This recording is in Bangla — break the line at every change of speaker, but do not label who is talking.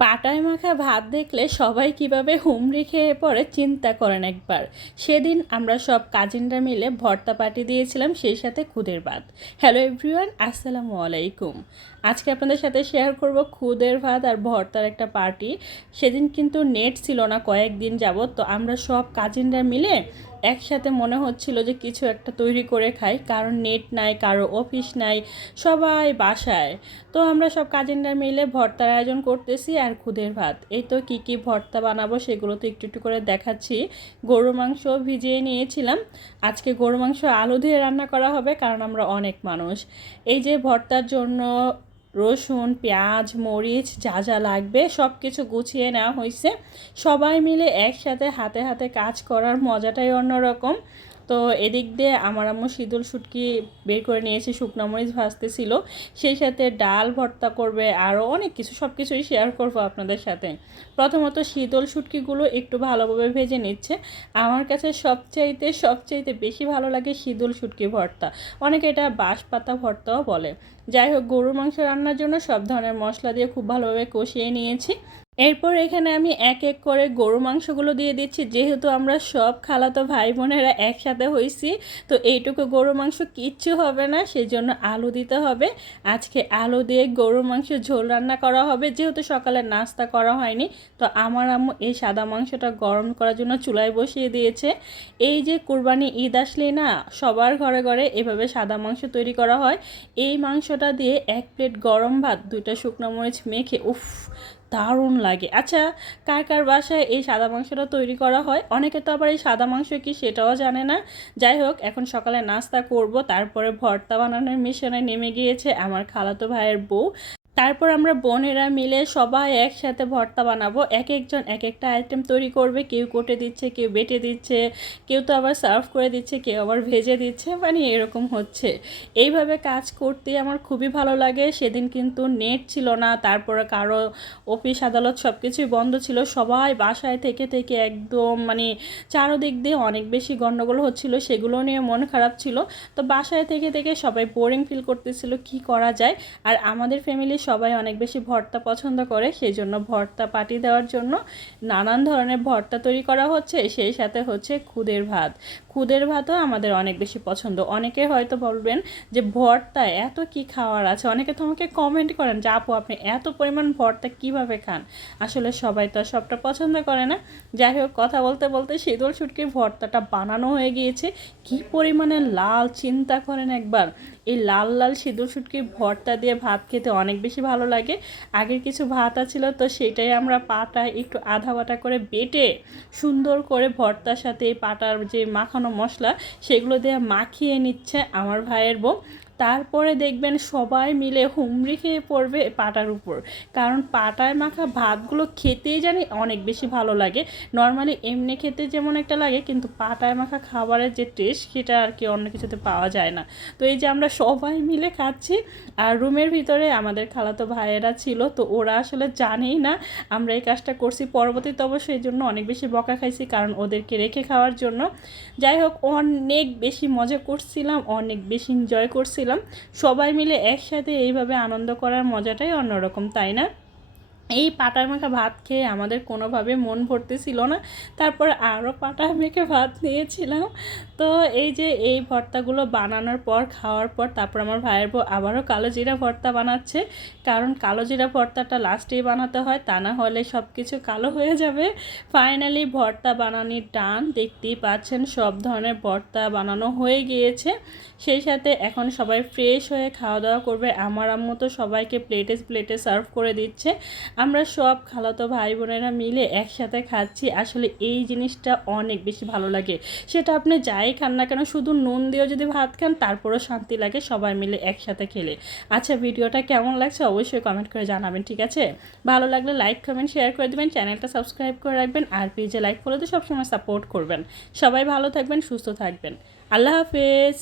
পাটায় মাখা ভাত দেখলে সবাই কীভাবে হুমড়ি খেয়ে পড়ে চিন্তা করেন একবার। সেদিন আমরা সব কাজিনরা মিলে ভর্তা পাটি দিয়েছিলাম, সেই সাথে খুদের ভাত। হ্যালো এভরিওয়ান আসসালামু আলাইকুম। আজকে আপনাদের সাথে শেয়ার করব খুদের ভাত আর ভর্তার একটা পার্টি। সেদিন কিন্তু নেট ছিল না, কয়েকদিন যাবত তো আমরা সব কাজিনরা মিলে একসাথে মনে হচ্ছিল যে কিছু একটা তৈরি করে খাই, কারণ নেট নাই, কারও অফিস নাই, সবাই বাসায়। তো আমরা সব কাজিনরা মিলে ভর্তার আয়োজন করতেছি আর খুদের ভাত। এই তো কী কী ভর্তা বানাবো সেগুলো তো একটু একটু করে দেখাচ্ছি। গরু মাংস ভিজিয়ে নিয়েছিলাম। আজকে গরু মাংস আলু দিয়ে রান্না করা হবে, কারণ আমরা অনেক মানুষ। এই যে ভর্তার জন্য রসুন, পেঁয়াজ, মরিচ, যা যা লাগবে সব কিছু গুছিয়ে নেওয়া হয়েছে। সবাই মিলে একসাথে হাতে হাতে কাজ করার মজাটাই অন্যরকম। তো এদিক দিয়ে আমার আম্মু শীতল শুটকি বের করে নিয়েছে শুকনো মরিচ ভাজতেছিল। সেই সাথে ডাল ভর্তা করবে আরও অনেক কিছু, সব কিছুই শেয়ার করব আপনাদের সাথে। প্রথমত শীতল শুটকিগুলো একটু ভালোভাবে ভেজে নিচ্ছে। আমার কাছে সবচাইতে সবচাইতে বেশি ভালো লাগে শীতল শুটকি ভর্তা। অনেকে এটা বাঁশ পাতা ভর্তাও বলে। যাই হোক, গরুর মাংস রান্নার জন্য সব ধরনের মশলা দিয়ে খুব ভালোভাবে কষিয়ে নিয়েছি। এরপর এখানে আমি এক এক করে গরু মাংসগুলো দিয়ে দিচ্ছি। যেহেতু আমরা সব খালাতো ভাই বোনেরা একসাথে হয়েছি তো এইটুকু গরু মাংস কিচ্ছু হবে না সেই জন্য আলু দিতে হবে। আজকে আলু দিয়ে গরু মাংস ঝোল রান্না করা হবে। যেহেতু সকালে নাস্তা করা হয়নি, তো আমার আম্মু এই সাদা মাংসটা গরম করার জন্য চুলায় বসিয়ে দিয়েছে। এই যে কুরবানি ঈদ আসলেই না, সবার ঘরে ঘরে এভাবে সাদা মাংস তৈরি করা হয়। এই মাংসটা দিয়ে এক প্লেট গরম ভাত, দুইটা শুকনো মরিচ মেখে, উফ দারুণ লাগে। আচ্ছা কার কার বাসায় এই সাদা মাংসটা তৈরি করা হয়? অনেকে তো আবার এই সাদা মাংস কি সেটাও জানে না। যাই হোক, এখন সকালে নাস্তা করব, তারপরে ভর্তা বানানোর মিশনে নেমে গিয়েছে আমার খালাতো ভাইয়ের বউ। তারপর আমরা বোনেরা মিলে সবাই একসাথে ভর্তা বানাবো। এক একজন এক একটা আইটেম তৈরি করবে। কেউ কোটে দিচ্ছে, কেউ বেটে দিচ্ছে, কেউ তো আবার সার্ভ করে দিচ্ছে, কেউ আবার ভেজে দিচ্ছে। মানে এরকম হচ্ছে। এইভাবে কাজ করতে আমার খুবই ভালো লাগে। সেদিন কিন্তু নেট ছিল না, তারপরে কারও অফিস আদালত সব কিছুই বন্ধ ছিল। সবাই বাসায় থেকে থেকে একদম মানে চারোদিক দিয়ে অনেক বেশি গণ্ডগোল হচ্ছিল। সেগুলো নিয়ে মন খারাপ ছিল। তো বাসায় থেকে থেকে সবাই বোরিং ফিল করতেছিল, কি করা যায়? আর আমাদের ফ্যামিলি সবাই অনেক বেশি ভর্তা পছন্দ করে সেই জন্য ভর্তা পাটি দেওয়ার জন্য নানান ধরনের ভর্তা তৈরি করা হচ্ছে। সেই সাথে হচ্ছে খুদের ভাত। খুদের ভাতও আমাদের অনেক বেশি পছন্দ। অনেকে হয়তো বলবেন যে, ভর্তা, এত কি খাওয়ার আছে? অনেকে তো আমাকে কমেন্ট করেন যে, আপু, আপনি এত পরিমাণ ভর্তা কীভাবে খান? আসলে সবাই তো আর সবটা পছন্দ করে না। যাই হোক, কথা বলতে বলতে শীতল ছুটকির ভর্তাটা বানানো হয়ে গিয়েছে। কি পরিমাণে লাল, চিন্তা করেন একবার। এই লাল লাল সিঁদুর শুটকি ভর্তা দিয়ে ভাত খেতে অনেক বেশি ভালো লাগে। আগের কিছু ভাতা ছিল তো সেটাই আমরা পাটা একটু আধা বাটা করে বেটে সুন্দর করে ভর্তার সাথে পাটার যে মাখানো মশলা, সেগুলো দিয়ে মাখিয়ে নিচ্ছে আমার ভাইয়ের বউ। তারপরে দেখবেন সবাই মিলে হুমড়ি খেয়ে পড়বে পাটার উপর। কারণ পাটায় মাখা ভাতগুলো খেতেই জানি অনেক বেশি ভালো লাগে। নর্মালি এমনি খেতে যেমন একটা লাগে, কিন্তু পাটায় মাখা খাবারের যে টেস্ট সেটা আর কি অন্য কিছুতে পাওয়া যায় না। তো এই যে আমরা সবাই মিলে খাচ্ছি, আর রুমের ভিতরে আমাদের খালাতো ভাইয়েরা ছিল, তো ওরা আসলে জানেই না আমরা এই কাজটা করছি। পরবর্তীতে অবশ্যই এই জন্য অনেক বেশি বকা খাইছি কারণ ওদেরকে রেখে খাওয়ার জন্য। যাই হোক, অনেক বেশি মজা করছিলাম, অনেক বেশি এনজয় করছিলাম। করছিলাম সবাই মিলে একসাথে এইভাবে আনন্দ করার মজাটাই অন্যরকম তাই না? এই পাটার মাখা ভাত খেয়ে আমাদের কোনোভাবে মন ভরতে ছিল না। তারপর আরও পাটা মেখে ভাত নিয়েছিলাম। তো এই যে এই ভর্তাগুলো বানানোর পর, খাওয়ার পর, তারপর আমার ভাইয়ের বউ আবারও কালো জিরা ভর্তা বানাচ্ছে। কারণ কালো জিরা ভর্তাটা লাস্টেই বানাতে হয়, তা না হলে সব কিছু কালো হয়ে যাবে। ফাইনালি ভর্তা বানানির টান দেখতেই পাচ্ছেন, সব ধরনের ভর্তা বানানো হয়ে গিয়েছে। সেই সাথে এখন সবাই ফ্রেশ হয়ে খাওয়া দাওয়া করবে। আমার আম্মু তো সবাইকে প্লেটে প্লেটে সার্ভ করে দিচ্ছে। আমরা সব খালাতো ভাই বোনেরা মিলে একসাথে খাচ্ছি। আসলে এই জিনিসটা অনেক বেশি ভালো লাগে। সেটা আপনি যাই খান না কেন, শুধু নুন দিয়েও যদি ভাত খান, তারপরেও শান্তি লাগে সবাই মিলে একসাথে খেলে। আচ্ছা ভিডিওটা কেমন লাগছে অবশ্যই কমেন্ট করে জানাবেন, ঠিক আছে? ভালো লাগলে লাইক কমেন্ট শেয়ার করে দেবেন, চ্যানেলটা সাবস্ক্রাইব করে রাখবেন আর পেজে লাইক ফলো তো সবসময় সাপোর্ট করবেন। সবাই ভালো থাকবেন, সুস্থ থাকবেন। আল্লাহ হাফেজ।